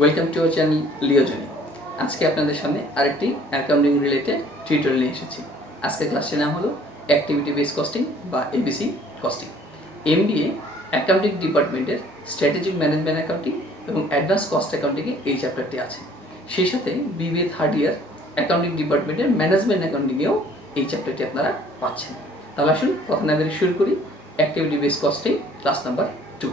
Welcome to our channel LeoJony। আজকে আপনাদের সামনে আরেকটি অ্যাকাউন্টিং রিলেটেড টিউটোরিয়াল নিয়ে এসেছি। আজকের ক্লাসের নাম হলো অ্যাক্টিভিটি বেস কস্টিং বা এবিসি কস্টিং। MBA অ্যাকাউন্টিং ডিপার্টমেন্টের স্ট্র্যাটেজিক ম্যানেজমেন্ট অ্যাকাউন্টিং এবং অ্যাডভান্স কস্ট অ্যাকাউন্টিংয়ে এই চ্যাপ্টারটি আছে। সেই সাথে BBA থার্ড ইয়ার অ্যাকাউন্টিং ডিপার্টমেন্টের ম্যানেজমেন্ট অ্যাকাউন্টিংয়েও এই চ্যাপ্টারটি আপনারা পাচ্ছেন। তাহলে আসুন কথা না বলে শুরু করি activity base costing class number 2।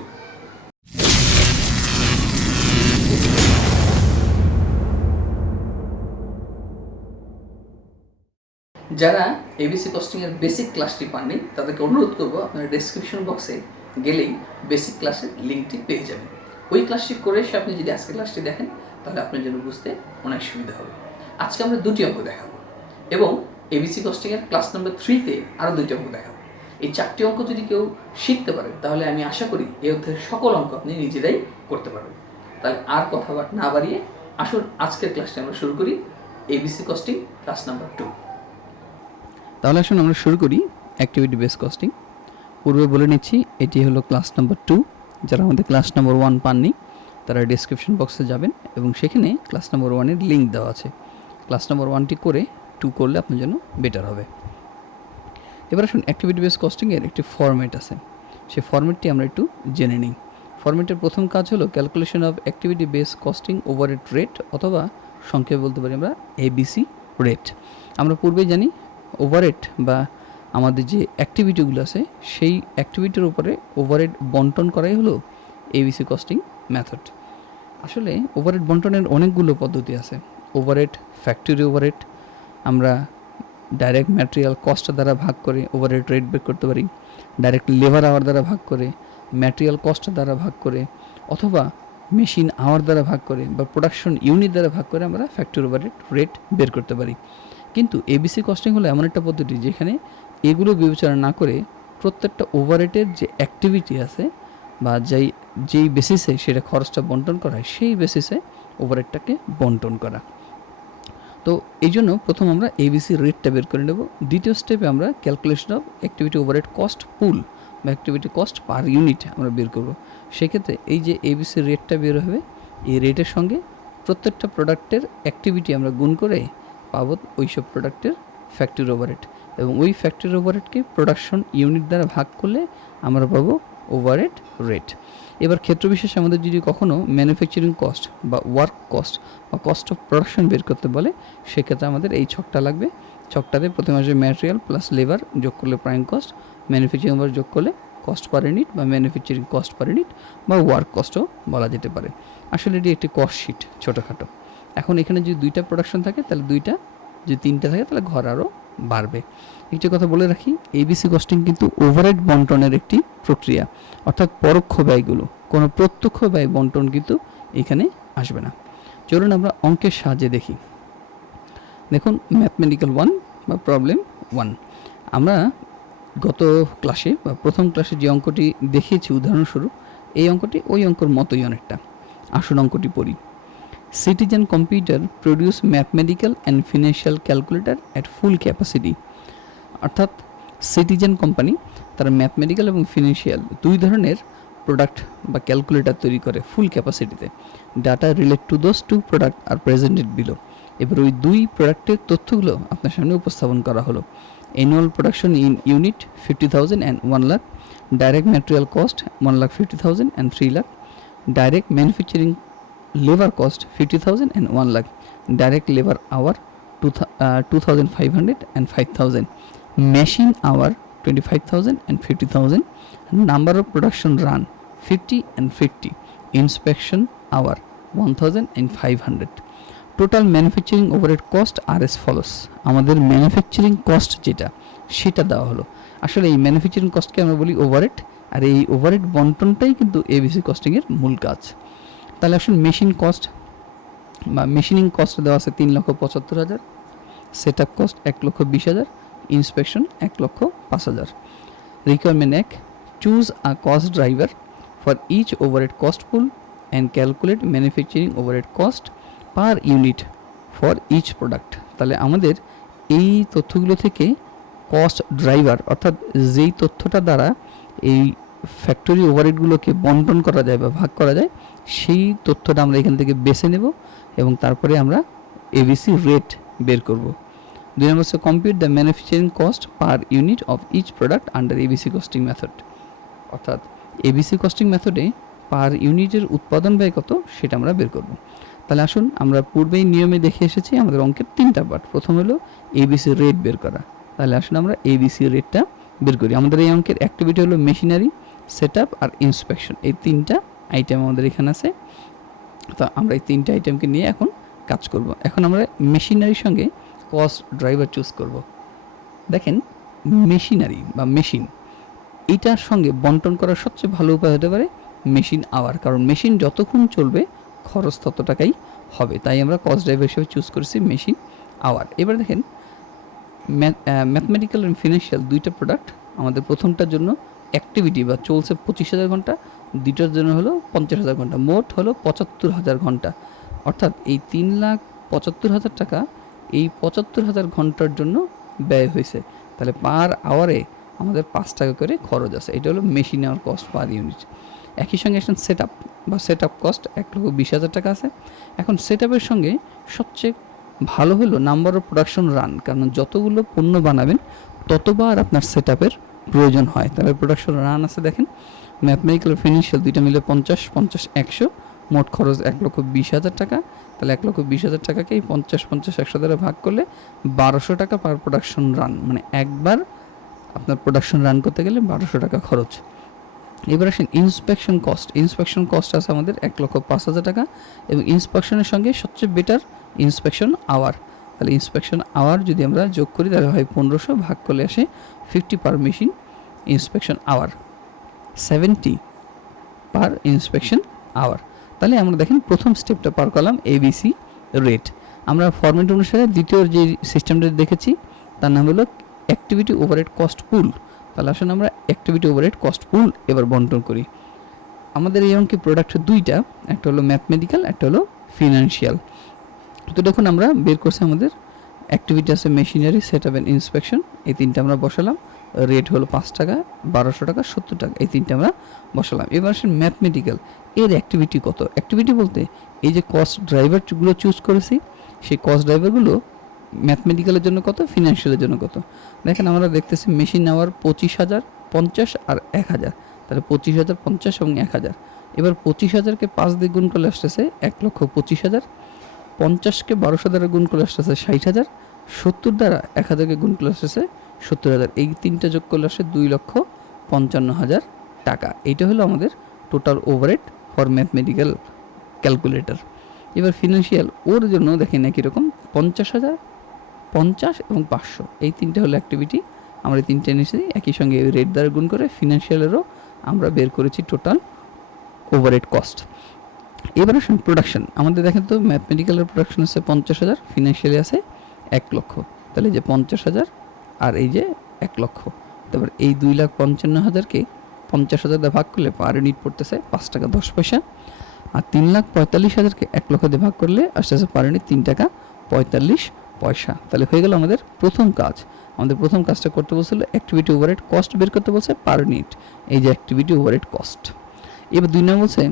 যারা এবিসি কস্টিংয়ের বেসিক ক্লাসটি পাননি তাদেরকে অনুরোধ করবো আপনারা ডেসক্রিপশন বক্সে গেলেই বেসিক ক্লাসের লিঙ্কটি পেয়ে যাবেন। ওই ক্লাসটি করে এসে আপনি যদি আজকের ক্লাসটি দেখেন তাহলে আপনার জন্য বুঝতে অনেক সুবিধা হবে। আজকে আমরা দুটি অঙ্ক দেখাবো এবং এবিসি কস্টিংয়ের ক্লাস নাম্বার 3-তে আরও দুটি অঙ্ক দেখাবো। এই 4টি অঙ্ক যদি কেউ শিখতে পারে তাহলে আমি আশা করি এই অধ্যায়ের সকল অঙ্ক আপনি নিজেরাই করতে পারবেন। তাহলে আর কথা না বাড়িয়ে আসুন আজকের ক্লাসটি আমরা শুরু করি এবিসি কস্টিং ক্লাস নাম্বার 2। তাহলে আসুন আমরা শুরু করি অ্যাক্টিভিটি বেস কস্টিং। পূর্বে বলে নিচ্ছি এটি হলো ক্লাস নাম্বার 2। যারা আমাদের ক্লাস নাম্বার 1 পাননি তারা ডেসক্রিপশন বক্সে যাবেন এবং সেখানে ক্লাস নাম্বার 1-এর লিঙ্ক দেওয়া আছে। ক্লাস নাম্বার 1টি করে 2 করলে আপনার জন্য বেটার হবে। এবার আসুন অ্যাক্টিভিটি বেস কস্টিংয়ের একটি ফরম্যাট আছে, সেই ফরম্যাটটি আমরা একটু জেনে নিই। ফরম্যাটের প্রথম কাজ হলো calculation of activity base costing overhead rate, অথবা সংক্ষেপে বলতে পারি আমরা এবিসি রেট। আমরা পূর্বেই জানি ওভারহেড বা আমাদের যে অ্যাক্টিভিটিগুলো আছে সেই অ্যাক্টিভিটির উপরে ওভারহেড বন্টন করাই হলো এবিসি কস্টিং মেথড। আসলে ওভারহেড বন্টনের অনেকগুলো পদ্ধতি আছে। ওভারহেড, ফ্যাক্টরি ওভারহেড, আমরা ডাইরেক্ট ম্যাটেরিয়াল কস্ট দ্বারা ভাগ করে ওভারহেড রেট বের করতে পারি, ডাইরেক্ট লেবার আওয়ার দ্বারা ভাগ করে, ম্যাটেরিয়াল কস্ট দ্বারা ভাগ করে, অথবা মেশিন আওয়ার দ্বারা ভাগ করে বা প্রোডাকশন ইউনিট দ্বারা ভাগ করে আমরা ফ্যাক্টরি ওভারহেড রেট বের করতে পারি। কিন্তু এবিসি কস্টিং হলো এমন একটা পদ্ধতি যেখানে এগুলো বিবেচনা না করে প্রত্যেকটা ওভারহেডের যে অ্যাক্টিভিটি আছে বা যেই বেসিসে সেটা খরচটা বন্টন করা হয় সেই বেসিসে ওভারহেডটাকে বন্টন করা। তো এই জন্য প্রথম আমরা এবিসি রেটটা বের করে নেব। দ্বিতীয় স্টেপে আমরা calculation of activity overhead cost pool বা অ্যাক্টিভিটি কস্ট পার ইউনিট আমরা বের করব। সেক্ষেত্রে এই যে এবিসি রেটটা বের হবে, এই রেটের সঙ্গে প্রত্যেকটা প্রোডাক্টের অ্যাক্টিভিটি আমরা গুণ করে পাবো ওইসব প্রোডাক্টের ফ্যাক্টরি ওভারহেড, এবং ওই ফ্যাক্টরি ওভারহেডকে প্রোডাকশন ইউনিট দ্বারা ভাগ করলে আমরা পাবো ওভারহেড রেট। এবার ক্ষেত্রবিশেষে আমাদের যদি কখনও ম্যানুফ্যাকচারিং কস্ট বা ওয়ার্ক কস্ট বা কস্ট অফ প্রোডাকশন বের করতে বলে সেক্ষেত্রে আমাদের এই ছকটা লাগবে। ছকটাতে প্রথমে আসবে ম্যাটেরিয়াল প্লাস লেবার যোগ করলে প্রাইম কস্ট, ম্যানুফ্যাকচারিং ওভার যোগ করলে কস্ট পার ইউনিট বা ম্যানুফ্যাকচারিং কস্ট পার ইউনিট বা ওয়ার্ক কস্টও বলা যেতে পারে। আসলে এটি একটি কস্ট শিট ছোটোখাটো। এখন এখানে যদি 2টা প্রোডাকশন থাকে তাহলে 2টা, যদি 3টা থাকে তাহলে ঘর আরও বাড়বে। একটি কথা বলে রাখি, এবিসি কস্টিং কিন্তু ওভারহেড বন্টনের একটি প্রক্রিয়া, অর্থাৎ পরোক্ষ ব্যয়গুলো, কোনো প্রত্যক্ষ ব্যয় বন্টন কিন্তু এখানে আসবে না। চলুন আমরা অঙ্কের সাহায্যে দেখি। দেখুন ম্যাথমেটিক্যাল 1 বা প্রবলেম 1। আমরা গত ক্লাসে বা প্রথম ক্লাসে যে অঙ্কটি দেখিয়েছি উদাহরণস্বরূপ, এই অঙ্কটি ওই অঙ্কর মতোই অনেকটা। আসুন অঙ্কটি পড়ি। Citizen computer produce mathematical and financial calculator at full capacity। অর্থাৎ সিটিজেন কোম্পানি তারা ম্যাথমেটিক্যাল এবং ফিনান্সিয়াল দুই ধরনের প্রোডাক্ট বা ক্যালকুলেটর তৈরি করে ফুল ক্যাপাসিটিতে। Data relate to those 2 product are presented below. এবার ওই 2 প্রোডাক্টের তথ্যগুলো আপনার সামনে উপস্থাপন করা হলো। Annual production in unit 50,000 and 1 lakh, direct material cost 1,50,000 and 3 lakh, direct manufacturing labor cost 50,000 and 1 lakh, direct labor hour 2,500 and 5,000, machine hour 25,000 and 50,000, number of production run 50 and 50, inspection hour 1,500. Total manufacturing overhead cost are as follows। আমাদের manufacturing cost যেটা সেটা দেওয়া হলো। আসলে এই manufacturing কস্টকে আমরা বলি overhead, আর এই ওভারহেড বন্টনটাই কিন্তু এবিসি কস্টিংয়ের মূল কাজ। তাহলে আসুন মেশিন কস্ট বা মেশিনিং কস্ট দেওয়া আছে 3,75,000, set up cost 1,20,000, inspection 1,05,000। Requirement 1, choose a cost driver for each overhead cost pool and calculate manufacturing overhead cost per unit for each product. তাহলে আমাদের এই তথ্যগুলো থেকে কস্ট ড্রাইভার, অর্থাৎ যেই তথ্যটা দ্বারা এই ফ্যাক্টরি ওভারহেডগুলোকে বন্টন করা যায় বা ভাগ করা যায় সেই তথ্যটা আমরা এখান থেকে বেছে নেব এবং তারপরে আমরা এবিসি রেট বের করব। 2 নম্বর হচ্ছে compute the manufacturing cost per unit of each product under ABC costing method. অর্থাৎ এবিসি কস্টিং মেথডে পার ইউনিটের উৎপাদন ব্যয় কত সেটা আমরা বের করব। তাহলে আসুন আমরা পূর্বেই নিয়মে দেখে এসেছি আমাদের অঙ্কের 3টা পার্ট। প্রথম হলো এবিসি রেট বের করা। তাহলে আসুন আমরা এবিসি রেটটা বের করি। আমাদের এই অঙ্কের অ্যাক্টিভিটি হলো মেশিনারি, সেটআপ আর ইন্সপেকশন। এই 3টা আইটেম আমাদের এখানে আছে। তো আমরা এই 3টা আইটেমকে নিয়ে এখন কাজ করব। এখন আমরা মেশিনারির সঙ্গে কস্ট ড্রাইভার চুজ করব। দেখেন মেশিনারি বা মেশিন এইটার সঙ্গে বন্টন করার সবচেয়ে ভালো উপায় হতে পারে মেশিন আওয়ার, কারণ মেশিন যতক্ষণ চলবে খরচ তত টাকাই হবে। তাই আমরা কস্ট ড্রাইভার হিসেবে চুজ করেছি মেশিন আওয়ার। এবার দেখেন ম্যাথমেটিক্যাল অ্যান্ড ফিনান্সিয়াল দুইটা প্রোডাক্ট। আমাদের প্রথমটার জন্য অ্যাক্টিভিটি বা চলছে 25,000 ঘন্টা, দ্বিতীয়টার জন্য হলো 50,000 ঘন্টা, মোট হলো 75,000 ঘন্টা। অর্থাৎ এই 3,75,000 টাকা এই 75,000 ঘন্টার জন্য ব্যয় হয়েছে। তাহলে পার আওয়ারে আমাদের 5 টাকা করে খরচ আছে। এটা হলো machine hour cost per unit. একই সঙ্গে একটা সেটআপ বা সেটআপ কস্ট 1,20,000 টাকা আছে। এখন সেটআপের সঙ্গে সবচেয়ে ভালো হলো নাম্বার অফ প্রোডাকশন রান, কারণ যতগুলো পণ্য বানাবেন ততবার আপনার সেটআপের প্রয়োজন হয়। তাহলে প্রোডাকশন রান আছে দেখেন ম্যাথমেটিক্যাল ফিনান্সিয়াল দুইটা মিলে 50, 50, 100, মোট খরচ 1,20,000 টাকা। তাহলে 1,20,000 টাকাকে এই 50, 50, 100 দ্বারা ভাগ করলে 1200 টাকা পার প্রোডাকশন রান, মানে একবার আপনার প্রোডাকশন রান করতে গেলে 1200 টাকা খরচ। এবার আসেন ইন্সপেকশন কস্ট। ইন্সপেকশন কস্ট আছে আমাদের 1,05,000 টাকা এবং ইন্সপেকশনের সঙ্গে সবচেয়ে বেটার ইন্সপেকশন আওয়ার। তাহলে ইন্সপেকশন আওয়ার যদি আমরা যোগ করি তাহলে হয় 1500, ভাগ করলে আসে 50 পার মেশিন ইন্সপেকশন আওয়ার, 70 পার ইন্সপেকশন আওয়ার। তাহলে আমরা দেখেন প্রথম স্টেপটা পার করলাম এবিসি রেট। আমরা ফরম্যাট অনুসারে দ্বিতীয় যে সিস্টেমটা দেখেছি তার নাম হলো অ্যাক্টিভিটি ওভারহেড কস্ট পুল। তাহলে আসলে আমরা অ্যাক্টিভিটি ওভারহেড কস্ট পুল এবার বন্টন করি। আমাদের এই অঙ্কে প্রোডাক্ট দুইটা, একটা হলো ম্যাথমেটিক্যাল, একটা হলো ফিনান্সিয়াল। তো দেখুন আমরা বের করছি আমাদের অ্যাক্টিভিটি আছে মেশিনারি, সেটআপ এন্ড ইন্সপেকশন, এই 3টা আমরা বসালাম। রেট হলো 5 টাকা, 1200 টাকা, 70 টাকা, এই 3টা আমরা বসালাম। এবার আসেন ম্যাথমেটিক্যাল, এর অ্যাক্টিভিটি কত? অ্যাক্টিভিটি বলতে এই যে কস্ট ড্রাইভারগুলো চুজ করেছি সেই কস্ট ড্রাইভারগুলো ম্যাথমেটিক্যালের জন্য কত, ফিনান্সিয়ালের জন্য কত। দেখেন আমরা দেখতেছি মেশিন আওয়ার 25,000, 50 আর 1000। তাহলে 25,000, 50 এবং 1000। এবার 25,000কে 5 দিয়ে গুণ করলে আসতেছে 1,25,000, 50কে 1200 দ্বারা গুণ করলে আসতেছে 60,000, 70 দ্বারা 1000কে গুণ করলে আসতেছে 70,000। এই 3টা যোগ করলে আসে 2,55,000 টাকা। এইটা হলো আমাদের total overhead for mathematical calculator. এবার ফিনান্সিয়াল ওর জন্য দেখেন একই রকম 50,000, 50 এবং 500, এই 3টা হলো অ্যাক্টিভিটি। আমরা এই 3টে নিয়েছি একই সঙ্গে রেট দ্বারা গুণ করে ফিনান্সিয়ালেরও আমরা বের করেছি টোটাল ওভারহেড কস্ট। এবার আসুন প্রোডাকশন। আমাদের দেখেন তো ম্যাথমেটিক্যালের প্রোডাকশন আছে 50,000, ফিনান্সিয়ালি আছে 1 লক্ষ। তাহলে যে 50,000 আর এই যে 1 লক্ষ, তারপর এই 2,55,000কে 50,000 দিয়ে ভাগ করলে পার ইউনিট পড়তেছে 5 টাকা 10 পয়সা। আর 3,45,000কে 1 লক্ষ দিয়ে ভাগ করলে আসতেছে পার ইউনিট 3 টাকা 45 পয়সা। তাহলে হয়ে গেল আমাদের প্রথম কাজ। আমাদের প্রথম কাজটা করতে বলছিল অ্যাক্টিভিটি ওভারহেড কস্ট বের করতে বলছে পার ইউনিট, এই যে অ্যাক্টিভিটি ওভারহেড কস্ট। এবার 2 নম্বর বলছে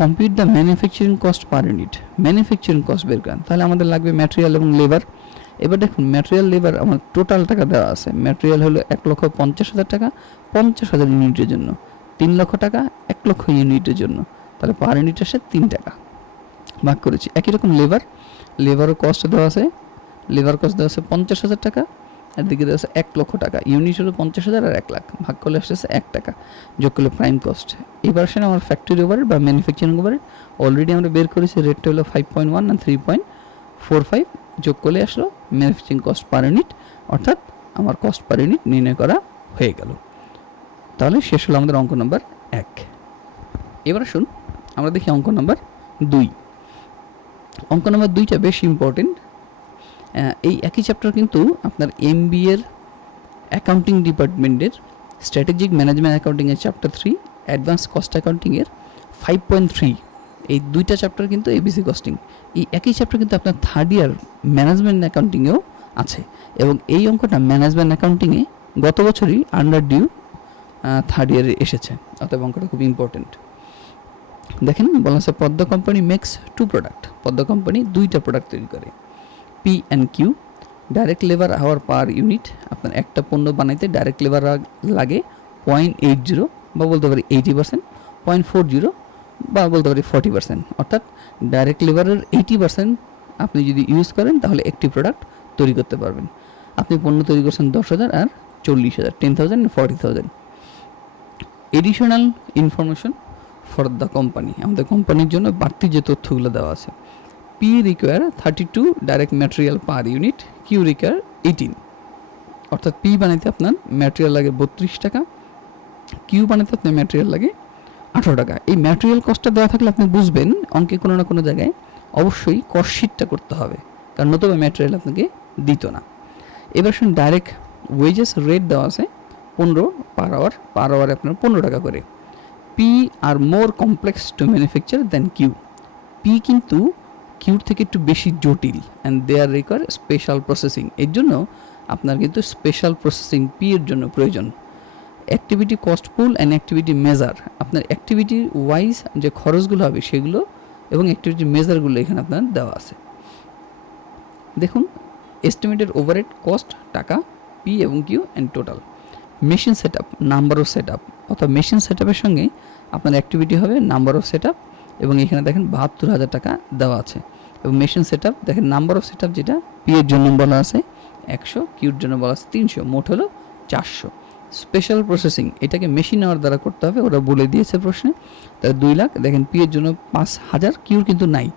compute the manufacturing cost per unit. Manufacturing cost বের করেন, তাহলে আমাদের লাগবে ম্যাটেরিয়াল এবং লেবার। এবার দেখুন ম্যাটেরিয়াল লেবার আমার টোটাল টাকা দেওয়া আছে। ম্যাটেরিয়াল হলো 1,50,000 টাকা 50,000 ইউনিটের জন্য, 3 লক্ষ টাকা 1 লক্ষ ইউনিটের জন্য। তাহলে পার ইউনিট আসে 3 টাকা, ভাগ করেছি। একই রকম লেবারও কস্ট দেওয়া আছে। লেবার কস্ট দেওয়া আছে 50,000 টাকা, আর দিকে দেওয়া আছে 1 লক্ষ টাকা। ইউনিট হলো 50,000 আর 1 লাখ, ভাগ করলে আসতেছে 1 টাকা, যোগ করলে প্রাইম কস্ট। এবার আসেন আমার ফ্যাক্টরি ওভারহেড বা ম্যানুফ্যাকচারিং ওভারহেড। অলরেডি আমরা বের করেছি, রেটটা হলো 5.1 আর 3.45, যোগ করলে আসলো ম্যানুফ্যাকচারিং কস্ট পার ইউনিট, অর্থাৎ আমার কস্ট পার ইউনিট নির্ণয় করা হয়ে গেল। তাহলে শেষ হলো আমাদের অঙ্ক নাম্বার 1। এবার আসুন আমরা দেখি অঙ্ক নাম্বার 2। অঙ্ক নাম্বার 2টা বেশ ইম্পর্টেন্ট। এই একই চ্যাপ্টার কিন্তু আপনার MBA এর অ্যাকাউন্টিং ডিপার্টমেন্টের স্ট্র্যাটেজিক ম্যানেজমেন্ট অ্যাকাউন্টিংয়ের চ্যাপ্টার 3, অ্যাডভান্স কস্ট অ্যাকাউন্টিংয়ের 5.3, এই 2টা চ্যাপ্টার কিন্তু এবিসি কস্টিং। এই একই চ্যাপ্টার কিন্তু আপনার থার্ড ইয়ার ম্যানেজমেন্ট অ্যাকাউন্টিংয়েও আছে, এবং এই অঙ্কটা ম্যানেজমেন্ট অ্যাকাউন্টিংয়ে গত বছরই আন্ডার ডিউ থার্ড ইয়ারে এসেছে, অতএব অঙ্কটা খুব ইম্পর্টেন্ট। দেখেন বলা আছে Padma company makes 2 product, Padma company 2টা প্রোডাক্ট তৈরি করে। P and Q, direct labour hour per unit, আপনার একটা পণ্য বানাইতে ডাইরেক্ট লেবার লাগে 0.80 বা বলতে পারি 80%, 0.40 বা বলতে পারি 40%, অর্থাৎ ডাইরেক্ট লেবারের 80% আপনি যদি ইউজ করেন তাহলে একটি প্রোডাক্ট তৈরি করতে পারবেন। আপনি পণ্য তৈরি করছেন 10,000 আর 40,000, 10,000 and 40,000। Additional information for the company, আমাদের কোম্পানির জন্য বাড়তি যে তথ্যগুলো দেওয়া আছে। P require 32 direct material per unit, Q require 18, অর্থাৎ পি বানাইতে আপনার ম্যাটেরিয়াল লাগে 32 টাকা, কিউ বানাইতে আপনার ম্যাটেরিয়াল লাগে 18 টাকা। এই ম্যাটেরিয়াল কস্টটা দেওয়া থাকলে আপনি বুঝবেন অঙ্কে কোনো না কোনো জায়গায় অবশ্যই কস্ট শিটটা করতে হবে, কারণ নতুবা ম্যাটেরিয়াল আপনাকে দিত না। এবার শুনুন ডাইরেক্ট ওয়েজেস রেট দেওয়া আছে 15 পার আওয়ারে আপনার 15 টাকা করে। P are more complex to manufacture than Q, P কিন্তু কিউর থেকে একটু বেশি জটিল and they are require special processing, এর জন্য আপনার কিন্তু স্পেশাল প্রসেসিং পি এর জন্য প্রয়োজন। Activity cost pool and activity measure, আপনার অ্যাক্টিভিটি ওয়াইজ যে খরচগুলো হবে সেগুলো এবং অ্যাক্টিভিটি মেজারগুলো এখানে আপনার দেওয়া আছে। দেখুন এস্টিমেটেড ওভারহেড কস্ট টাকা, পি এবং Q and total. Machine set up, number of set up, অর্থাৎ মেশিন সেট আপের সঙ্গে আপনার অ্যাক্টিভিটি হবে নাম্বার অফ সেট আপ, এবং এখানে দেখেন 72,000 টাকা দেওয়া আছে। এবং মেশিন সেট আপ দেখেন নাম্বার অফ সেট আপ যেটা পি এর জন্য বলা আছে 100, কিউর জন্য বলা আছে 300, মোট হলো 400। স্পেশাল প্রসেসিং এটাকে মেশিন আওয়ার দ্বারা করতে হবে, ওরা বলে দিয়েছে প্রশ্নে, তাহলে 2 লাখ। দেখেন পি এর জন্য 5,000, কিউর কিন্তু নাই,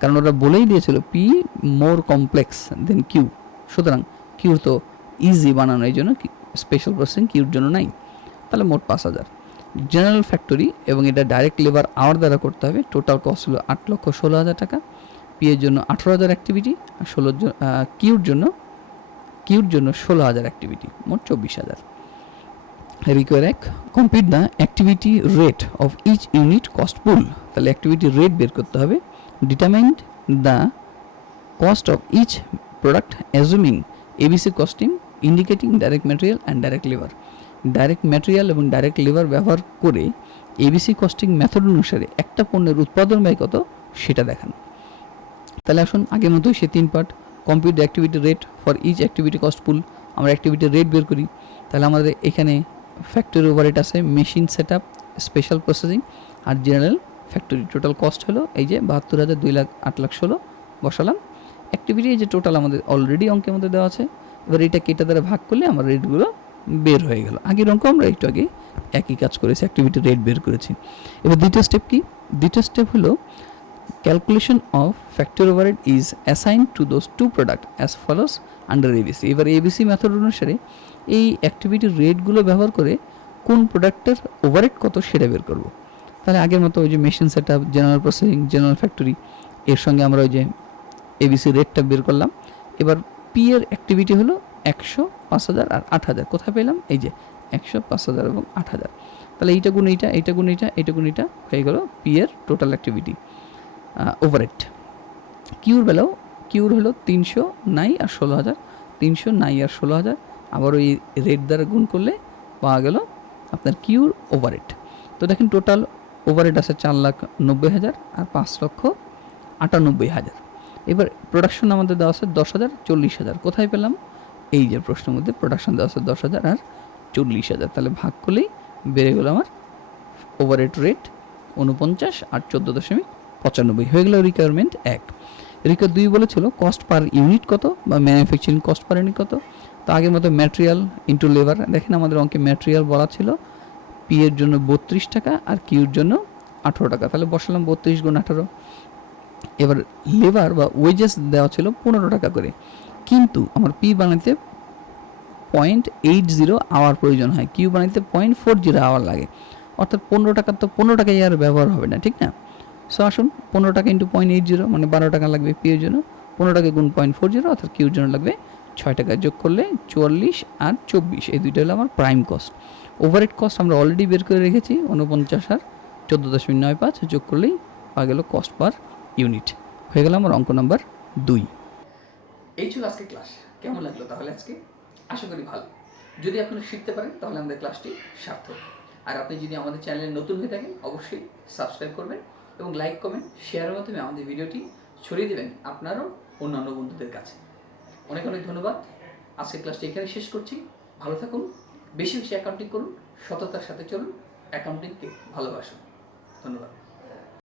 কারণ ওরা বলেই দিয়েছিল পি মোর কমপ্লেক্স দেন কিউ, সুতরাং কিউর তো ইজি বানানো, এই জন্য স্পেশাল প্রসেসিং কিউর জন্য নাই, তাহলে মোট 5,000। জেনারেল ফ্যাক্টরি এবং এটা ডাইরেক্ট লেবার আওয়ার দ্বারা করতে হবে, টোটাল কস্ট হলো 8,16,000 টাকা। পি এর জন্য 18,000 অ্যাক্টিভিটি, আর কিউর জন্য 16,000 অ্যাক্টিভিটি, মোট 24,000। রিকোয়ার এক, compute the activity rate of each unit cost pool, তাহলে অ্যাক্টিভিটি রেট বের করতে হবে। Determined the cost of each product assuming ABC costing indicating direct material and direct labour, direct material এবং direct labour ব্যবহার করে ABC costing method অনুসারে একটা পণ্যের উৎপাদন ব্যয় কত সেটা দেখান। তাহলে আসুন আগের মতোই সে 3 part. Compute the activity rate for each activity cost pool, আমরা অ্যাক্টিভিটি রেট বের করি। তাহলে আমাদের এখানে ফ্যাক্টরি ওভারহেড আছে, machine set up, special processing আর জেনারেল ফ্যাক্টরি। টোটাল কস্ট হলো এই যে 72,000, 2,08,16,000 বসালাম। অ্যাক্টিভিটি এই যে টোটাল আমাদের অলরেডি অঙ্কের মধ্যে দেওয়া আছে, এবার এটা কেটে দ্বারা ভাগ করলে আমার রেটগুলো বের হয়ে গেল। আগের অঙ্ক আমরা একটু আগে একই কাজ করেছি, অ্যাক্টিভিটি রেট বের করেছি। এবার দ্বিতীয় স্টেপ কি? দ্বিতীয় স্টেপ হলো calculation of factory overhead is assign to those 2 product as follows under ABC. এবার এবিসি মেথড অনুসারে এই অ্যাক্টিভিটি রেটগুলো ব্যবহার করে কোন প্রোডাক্টের ওভারহেড কত সেটা বের করব। তাহলে আগের মতো ওই যে machine set up, general processing, general factory, এর সঙ্গে আমরা ওই যে এবিসি রেটটা বের করলাম। এবার পি এর অ্যাক্টিভিটি হলো 100, 5,000 আর 8,000। কোথায় পেলাম? এই যে 100, 5,000 এবং 8,000। তাহলে এইটা গুণ এইটা, এইটা গুণ এইটা, এইটা গুণ এইটা হয়ে গেল পি এর টোটাল অ্যাক্টিভিটি ওভারহেড। কিউর হলো 300 নাই আর 16,000, 300 নাই আর 16,000, আবার ওই রেট দ্বারা গুণ করলে পাওয়া গেল আপনার কিউর ওভারহেড। তো দেখেন টোটাল ওভারহেড আছে 4,90,000 আর 5,98,000। এবার প্রোডাকশন আমাদের দেওয়া আছে 10,000, 40,000। কোথায় পেলাম? এই যে প্রশ্নের মধ্যে প্রোডাকশন দেওয়া আছে 10,000 আর 40,000, তাহলে ভাগ করলেই বেড়ে গেল আমার ওভারহেড রেট 49 আর 14.95 হয়ে গেল রিকোয়ারমেন্ট 1। রিকোয়ার 2 বলেছিল কস্ট পার ইউনিট কত বা ম্যানুফ্যাকচারিং কস্ট পার ইউনিট কত। তো আগের মতো ম্যাটেরিয়াল ইন্টু লেবার, দেখেন আমাদের অঙ্কে ম্যাটেরিয়াল বলা ছিল পি এর জন্য 32 টাকা আর কিউর জন্য 18 টাকা, তাহলে বসালাম 32 গুণ 18। এবার লেবার বা ওয়েজেস দেওয়া ছিল 15 টাকা করে, কিন্তু আমার পি বানাইতে 0.80 আওয়ার প্রয়োজন হয়, কিউ বানাইতে 0.40 আওয়ার লাগে, অর্থাৎ 15 টাকা তো 15 টাকাই আর ব্যবহার হবে না, ঠিক না? সো আসুন 15 টাকা ইন্টু 0.80 মানে 12 টাকা লাগবে পি এর জন্য, 15 টাকা গুণ 0.40 অর্থাৎ কিউর জন্য লাগবে 6 টাকা, যোগ করলে 44 আর 24, এই দুইটা হলো আমার প্রাইম কস্ট। ওভারহেড কস্ট আমরা অলরেডি বের করে রেখেছি 49 আর 14.95, যোগ করলেই পাওয়া গেল কস্ট পার ইউনিট। হয়ে গেল আমার অঙ্ক নাম্বার 2। এই ছিল আজকে ক্লাস। কেমন লাগলো তাহলে আজকে? আশা করি ভালো। যদি আপনারা শিখতে পারেন তাহলে আমাদের ক্লাসটি সার্থক। আর আপনি যদি আমাদের চ্যানেলে নতুন হয়ে থাকেন অবশ্যই সাবস্ক্রাইব করবেন এবং লাইক কমেন্ট শেয়ারের মাধ্যমে আমাদের ভিডিওটি ছড়িয়ে দেবেন আপনারও অন্যান্য বন্ধুদের কাছে। অনেক অনেক ধন্যবাদ। আজকের ক্লাসটি এখানে শেষ করছি। ভালো থাকুন, বেশি বেশি অ্যাকাউন্টিং করুন, সততার সাথে চলুন, অ্যাকাউন্টিংকে ভালোবাসুন। ধন্যবাদ।